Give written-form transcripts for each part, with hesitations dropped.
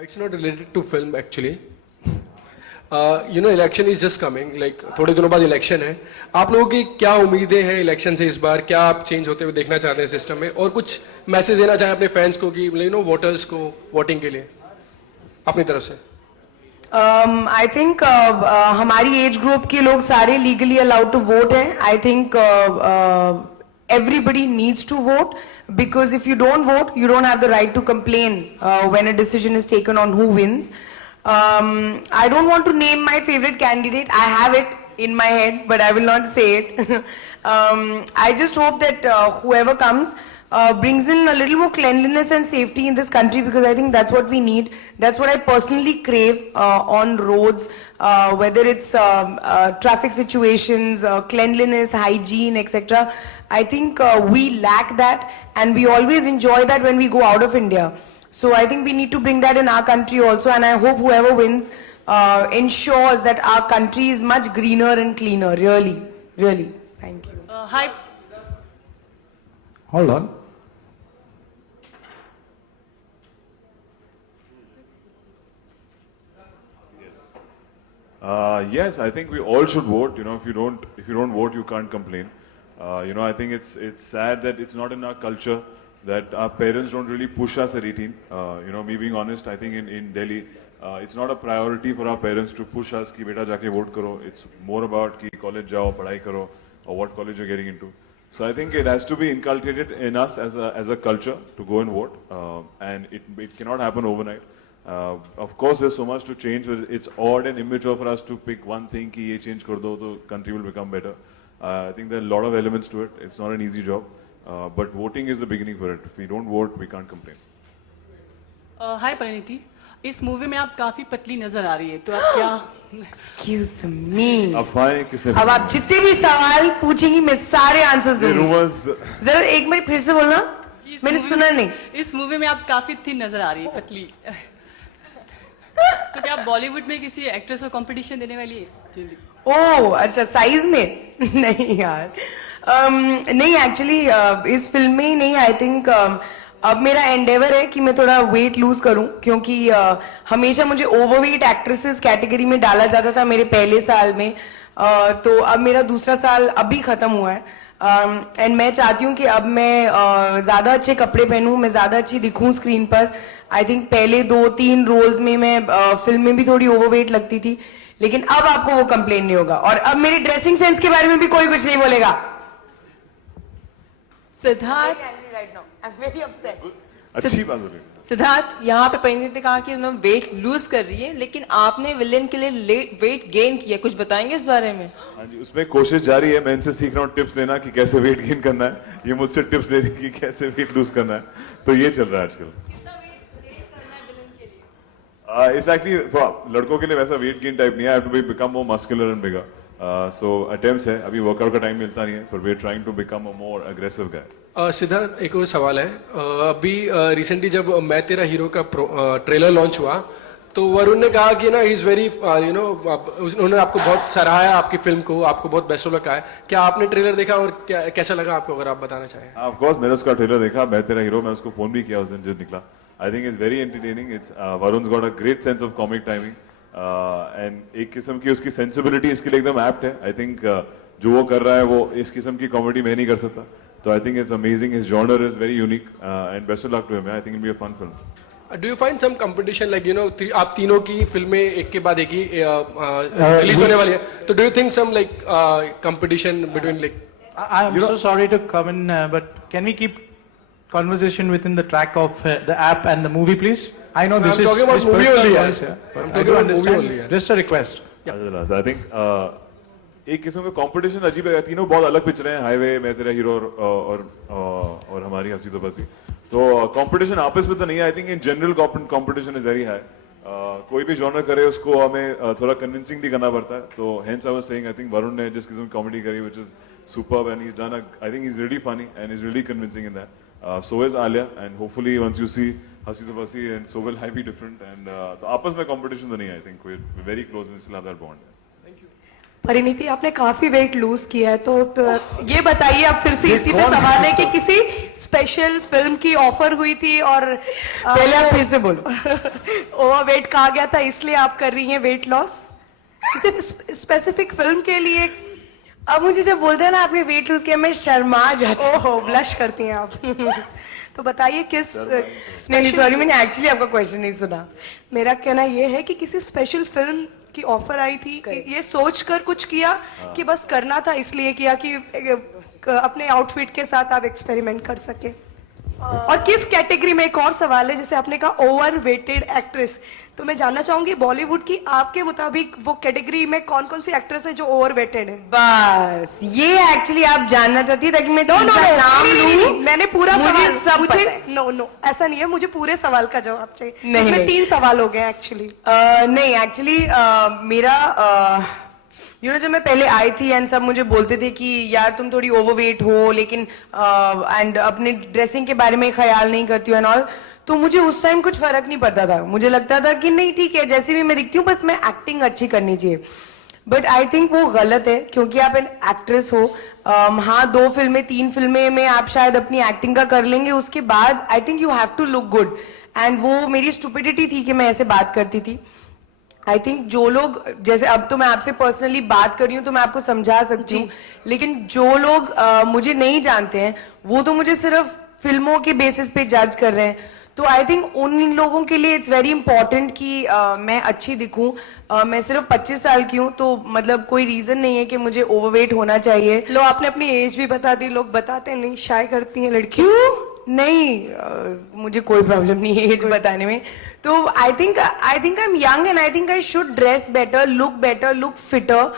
It's not related to film actually. Election is just coming like थोड़े दिनों बाद election है. आप लोगों की क्या उम्मीदें हैं इलेक्शन से इस बार? क्या आप चेंज होते हुए देखना चाहते हैं सिस्टम में, और कुछ मैसेज देना चाहें अपने फैंस को कि वोटर्स को वोटिंग के लिए अपनी तरफ से? आई थिंक हमारी एज ग्रुप के लोग सारे लीगली अलाउड टू वोट हैं. I think everybody needs to vote, because if you don't vote you don't have the right to complain when a decision is taken on who wins. I don't want to name my favorite candidate. I have it in my head but I will not say it. I just hope that whoever comes brings in a little more cleanliness and safety in this country, because I think that's what we need. That's what I personally crave on roads, whether it's traffic situations, cleanliness, hygiene, etc. I think we lack that, and we always enjoy that when we go out of India. So I think we need to bring that in our country also, and I hope whoever wins ensures that our country is much greener and cleaner. Really, really. Thank you. Hi. Hold on. Yes, I think we all should vote. If you don't vote, you can't complain. I think it's sad that it's not in our culture, that our parents don't really push us at 18. Me being honest, I think in Delhi, it's not a priority for our parents to push us ki beta jaake vote karo. It's more about ki college jao, padhai karo, or what college you're getting into. So I think it has to be inculcated in us as a culture to go and vote, and it cannot happen overnight. Of course, there's so much to change. It's odd and immature for us to pick one thing ki ye change kar do, the country will become better. I think there are a lot of elements to it. It's not an easy job, but voting is the beginning for it. If we don't vote, we can't complain. Hi Parineeti, इस movie में आप काफी पतली नजर आ रही है, तो आप क्या? Excuse me. अब आप जितने भी सवाल पूछेंगी मैं सारे आंसर्स दूंगी. जरा एक बार फिर से बोलना, मैंने सुना नहीं. इस मूवी में आप काफी थिन नजर आ रही है, पतली. तो क्या आप बॉलीवुड में किसी एक्ट्रेस को कंपटीशन देने वाली है? ओह अच्छा, साइज में? नहीं यार, नहीं एक्चुअली इस फिल्म में ही नहीं. आई थिंक अब मेरा एंडेवर है कि मैं थोड़ा वेट लूज करूं, क्योंकि हमेशा मुझे ओवरवेट एक्ट्रेसेस कैटेगरी में डाला जाता था मेरे पहले साल में. तो अब मेरा दूसरा साल अभी खत्म हुआ है, एंड मैं चाहती हूँ कि अब मैं ज़्यादा अच्छे कपड़े पहनूँ, मैं ज़्यादा अच्छी दिखूँ स्क्रीन पर. आई थिंक पहले 2-3 रोल्स में मैं फिल्म में भी थोड़ी ओवरवेट लगती थी, लेकिन अब आपको वो कंप्लेन नहीं होगा, और अब मेरी ड्रेसिंग सेंस के बारे में भी कोई कुछ नहीं बोलेगा. सिद्धार्थ, यहाँ पे परिणीति ने कहा कि उन्होंने वेट लूज कर रही है, लेकिन आपने विलेन के लिए वेट गेन किया, कुछ बताएंगे इस बारे में? हाँ जी, उसमें कोशिश जारी है. मैं इनसे सीख रहा हूँ टिप्स लेना कि कैसे वेट गेन करना है. ये मुझसे टिप्स ले रही है कि कैसे वेट लूज करना है. तो ये चल रहा है आजकल. एक्चुअली लड़कों के लिए वैसा वेट गेन टाइप नहीं है. I have to become more muscular and bigger. So attempts है, अभी वर्कआउट का टाइम मिलता नहीं है, पर we are trying to become a more aggressive guy. Siddharth, एक और सवाल है. अभी रिसेंटली जब मैं तेरा हीरो का ट्रेलर लॉन्च हुआ, तो वरुण ने कहा कि ना ही इज वेरी उन्होंने आपको बहुत सराहा है, आपकी फिल्म को, आपको बहुत बेस्ट ऑफ लक कहा है. क्या आपने ट्रेलर देखा और कैसा लगा आपको, अगर आप बताना चाहें? ऑफ कोर्स मैंने उसका ट्रेलर देखा, मैं तेरा हीरो. मैं उसको फोन भी किया उस दिन जब निकला. I think it's very entertaining. It's Varun's got a great sense of comic timing, and एक किस्म की उसकी सेंसिबिलिटी इसके लिए एकदम एप्ट है. आई थिंक जो वो कर रहा है वो इस किस्म की कॉमेडी मैं नहीं कर सकता. So I think it's amazing. His genre is very unique, and best of luck to him. I think it'll be a fun film. Do you find some competition, like आप तीनों की फिल्में एक के बाद एक ही रिलीज होने वाली है, तो do you think some like competition between like? I'm so sorry to come in, but can we keep conversation within the track of the app and the movie, please? I know this is talking about movie only. But I do understand. Just a request. Yeah. I think एक किस्म का competition अजीब है. तीनों बहुत अलग picture हैं, highway, मैं तेरा हीरो और हमारी हंसी तो बसी. तो कंपटीशन आपस में तो नहीं है. I think in general competition is very high. कोई भी जॉनर करे उसको हमें थोड़ा कन्विंसिंगली करना पड़ता है. तो hence I was saying, I think Varun ने जिस किस्म की कॉमेडी करी, which is superb, and he is done I think he is really funny and is really convincing in that. So is Alia, and hopefully once you see Hasee Toh Phasee, and so will I be different. And तो आपस में competition तो नहीं है. I think we are very close and still have that bond. Parineeti, आपने काफी weight lose किया है, तो ये बताइए, आप फिर से इसी पे सवाल है कि किसी स्पेशल फिल्म की ऑफर हुई थी और पहले आप फिर से बोलो। ओवर वेट कहा गया था, इसलिए आप कर रही हैं वेट लॉस किसी स्पेसिफिक फिल्म के लिए? अब मुझे जब बोलते हैं ना आपने वेट लूज किया, मैं शर्मा जाती हूँ। ओहो, ब्लश करती हैं आप। तो बताइए किस नहीं, सॉरी, मैंने एक्चुअली आपका क्वेश्चन नहीं सुना। मेरा कहना ये है कि किसी स्पेशल फिल्म की ऑफर आई थी, ये सोच कर कुछ किया कि बस करना था इसलिए किया कि अपने आउटफिट के साथ आप एक्सपेरिमेंट कर सके? और किस कैटेगरी में, एक और सवाल है, जैसे आपने कहा ओवर वेटेड एक्ट्रेस, तो मैं जानना चाहूंगी बॉलीवुड की आपके मुताबिक वो कैटेगरी में कौन कौन सी एक्ट्रेस है जो ओवर वेटेड है? बस ये एक्चुअली आप जानना चाहती है ताकि मैं नो नो नाम लूं? मैंने पूरा मुझे सवाल, सब मुझे पता है। नो ऐसा नहीं है, मुझे पूरे सवाल का जवाब चाहिए। नहीं, इसमें नहीं। 3 सवाल हो गए एक्चुअली। नहीं, एक्चुअली मेरा जब मैं पहले आई थी एंड सब मुझे बोलते थे कि यार तुम थोड़ी ओवरवेट हो, लेकिन एंड अपने ड्रेसिंग के बारे में ख्याल नहीं करती हो एंड ऑल, तो मुझे उस टाइम कुछ फर्क नहीं पड़ता था। मुझे लगता था कि नहीं ठीक है, जैसे भी मैं दिखती हूँ, बस मैं एक्टिंग अच्छी करनी चाहिए। बट आई थिंक वो गलत है, क्योंकि आप एन एक्ट्रेस हो। हाँ, 2 फिल्में 3 फिल्में में आप शायद अपनी एक्टिंग का कर लेंगे, उसके बाद I think you have to look good. And वो मेरी स्टुपिडिटी थी कि मैं ऐसे बात करती थी। आई थिंक जो लोग, जैसे अब तो मैं आपसे पर्सनली बात कर रही हूँ तो मैं आपको समझा सकती हूँ, लेकिन जो लोग मुझे नहीं जानते हैं वो तो मुझे सिर्फ फिल्मों के बेसिस पे जज कर रहे हैं। तो आई थिंक उन लोगों के लिए इट्स वेरी इंपॉर्टेंट कि मैं अच्छी दिखूं। मैं सिर्फ 25 साल की हूँ, तो मतलब कोई रीजन नहीं है कि मुझे ओवरवेट होना चाहिए। लो, आपने अपनी एज भी बता दी, लोग बताते नहीं, शाय करती हैं लड़की। क्यों नहीं, मुझे कोई प्रॉब्लम नहीं है एज बताने में। तो I think I am young and I think I should dress better, look fitter.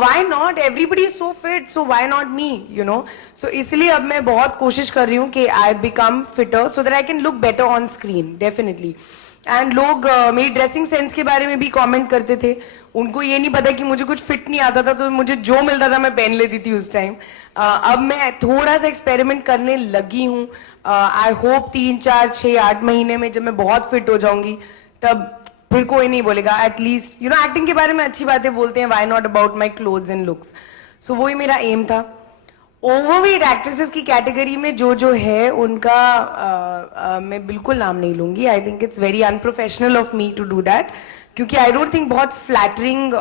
why not? Everybody is so fit, so why not me? You know. So इसलिए अब मैं बहुत कोशिश कर रही हूँ कि I become fitter so that I can look better on screen, definitely. And लोग मेरी ड्रेसिंग सेंस के बारे में भी कमेंट करते थे। उनको ये नहीं पता कि मुझे कुछ फिट नहीं आता था, तो मुझे जो मिलता था मैं पहन लेती थी उस टाइम। अब मैं थोड़ा सा एक्सपेरिमेंट करने लगी हूँ। आई होप 3, 4, 6, 8 महीने में जब मैं बहुत फिट हो जाऊंगी तब फिर कोई नहीं बोलेगा। एटलीस्ट एक्टिंग के बारे में अच्छी बातें बोलते हैं, why not about my clothes and looks. So वही मेरा एम था। ओवरवेट एक्ट्रेसेस की कैटेगरी में जो है उनका मैं बिल्कुल नाम नहीं लूंगी। I think it's very unprofessional of me to do that, क्योंकि आई डोंट थिंक बहुत फ्लैटरिंग।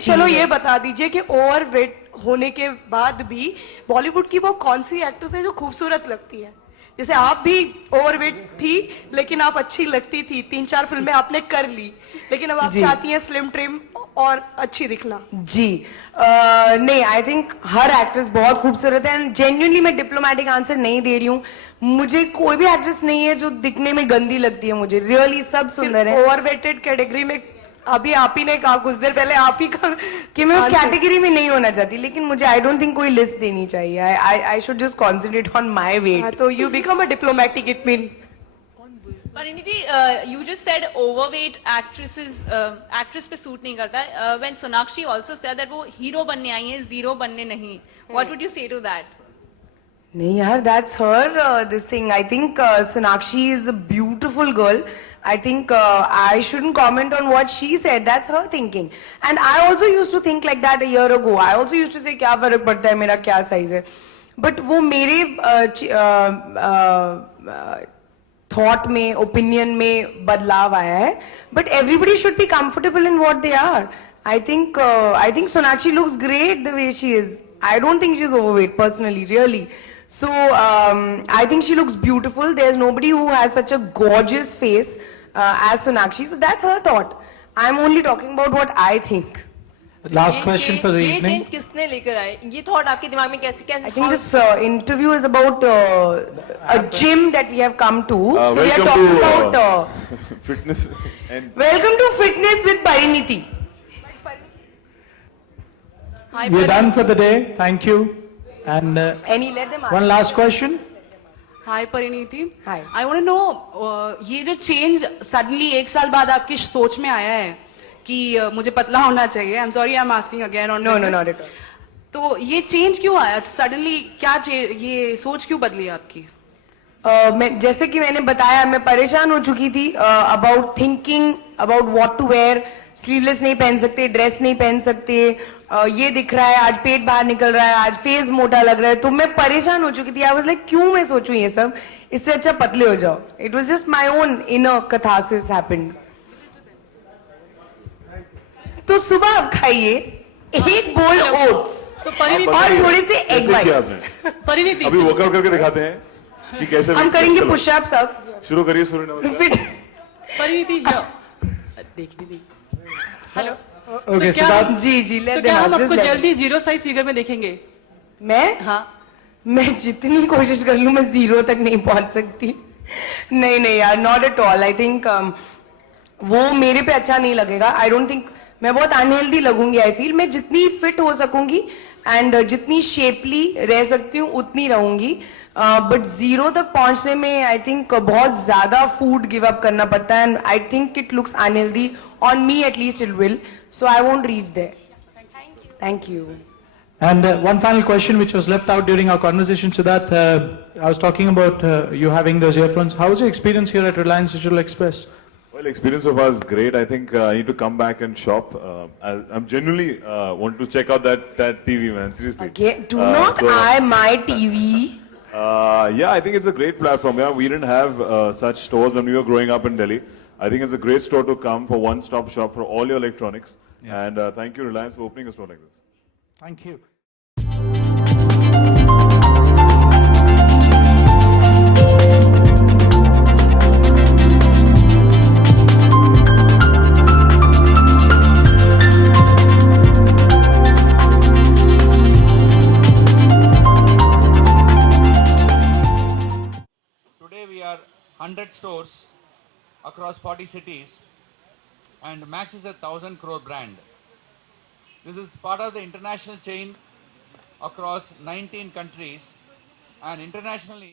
चलो ये बता दीजिए कि ओवरवेट होने के बाद भी बॉलीवुड की वो कौन सी एक्ट्रेस है जो खूबसूरत लगती है? जैसे आप भी ओवरवेट थी लेकिन आप अच्छी लगती थी, 3-4 फिल्में आपने कर ली, लेकिन अब आप चाहती हैं स्लिम ट्रिम और अच्छी दिखना। जी नहीं, आई थिंक हर एक्ट्रेस बहुत खूबसूरत है एंड जेन्युइनली मैं डिप्लोमेटिक आंसर नहीं दे रही हूँ। मुझे कोई भी एक्ट्रेस नहीं है जो दिखने में गंदी लगती है, मुझे रियली सब सुंदर है। ओवरवेटेड कैटेगरी में अभी आप ही ने कहा कुछ देर पहले, आप ही का कि मैं उस कैटेगरी में नहीं होना चाहती, लेकिन मुझे आई डोंट थिंक कोई लिस्ट देनी चाहिए। I should just concentrate on my weight. तो you become a diplomatic, it mean. Pariniti, you just said overweight actress पे सूट नहीं करता है. When Sonakshi also said that वो हीरो बनने आई है, जीरो बनने नहीं. What would you say to that? नहीं यार, that's her this thing. I think Sonakshi is a beautiful girl. I think I shouldn't comment on what she said. That's her thinking. And I also used to think like that a year ago. I also used to say क्या फर्क पड़ता है मेरा क्या size है. But वो मेरे thought में, opinion में बदलाव आया है. But everybody should be comfortable in what they are. I think Sonakshi looks great the way she is. I don't think she's overweight personally, really. So I think she looks beautiful. There's nobody who has such a gorgeous face as Sonakshi. So that's her thought. I'm only talking about what I think. Last question for the ये evening. Change किसने लेकर आए? ये thought आपके दिमाग में कैसे I think this interview is about a gym that we have come to. So we are talking about fitness and welcome to Fitness with Pariniti. Hi, We are done for the day. Thank you. And Any let them ask. one last question. Hi Parineeti. Hi. I want to know, ये जो change suddenly 1 साल बाद आपकी सोच में आया है कि मुझे पतला होना चाहिए. I am sorry, I am asking again on. No, not at all. तो ये चेंज क्यों आया सडनली? क्या ये सोच क्यों बदली आपकी? मैं जैसे कि मैंने बताया, मैं परेशान हो चुकी थी about thinking about what to wear. Sleeveless नहीं पहन सकते, ड्रेस नहीं पहन सकते, ये दिख रहा है, आज पेट बाहर निकल रहा है, आज फेस मोटा लग रहा है, तो मैं परेशान हो चुकी थी. आई वाज लाइक क्यों मैं सोचूं ये सब, इससे अच्छा पतले हो जाओ. It was just my own inner catharsis happened. तो सुबह आप खाइए एक बोल ओट्स तो परिणीति और थोड़े से एग कैसे किया वाइट्स. आपने? परिणीति अभी वर्कआउट करके दिखाते हैं कि कैसे हम weight करेंगे चलो, पुशअप्स अब. शुरू करिए सूर्य नमस्कार. फिट. परिणीति देखिए नहीं. हेलो. Okay, तो क्या Siddharth. जी जी तो let क्या them हम ask, आपको just let them. जल्दी जीरो साइज फिगर में देखेंगे? मैं हाँ. मैं जितनी कोशिश कर लूं मैं जीरो तक नहीं पहुंच सकती. नहीं नहीं यार, not at all. I think वो मेरे पे अच्छा नहीं लगेगा. आई डोंट थिंक मैं बहुत अनहेल्दी लगूंगी. आई फील मैं जितनी फिट हो सकूंगी एंड जितनी शेपली रह सकती हूँ उतनी रहूंगी. बट जीरो तक पहुंचने में आई थिंक बहुत ज्यादा फूड गिव अप करना पड़ता है. And I think it looks unhealthy on me, at least it will. So I won't reach there. Thank you. And one final question which was left out during our conversation, Siddharth, I was talking about you having those earphones. How was your experience here at Reliance Digital Express? Well, experience so far is great. I think I need to come back and shop. I'm genuinely want to check out that TV, man. Seriously. Okay, do not so- eye my TV. Yeah, I think it's a great platform. Yeah, we didn't have such stores when we were growing up in Delhi. I think it's a great store to come for one-stop shop for all your electronics. And thank you, Reliance, for opening a store like this. Thank you. Today we are 100 stores across 40 cities, and Max is a 1,000 crore brand. This is part of the international chain across 19 countries, and internationally